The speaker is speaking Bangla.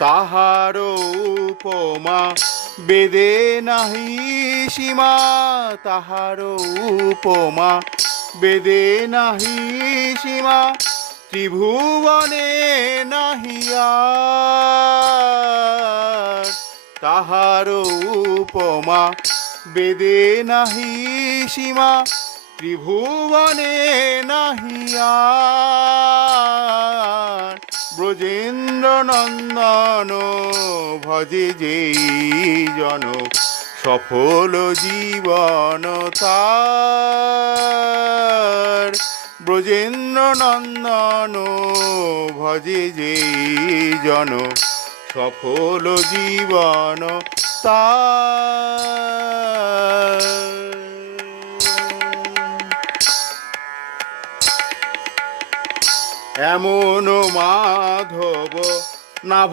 তাহার উপমা বেদে নাহি সীমা, তাহার উপমা বেদে নাহি সীমা, ত্রিভুবনে নাহি আর। তাহার উপমা বেদে নাহি সীমা, ত্রিভুবনে নাহি আর। ব্রজেন্দ্র নন্দন ভজে যেই জন, সফল জীবন তার। ব্রজেন্দ্র নন্দন ভজে যেই জন, সফল জীবন তার। এমন মাধব না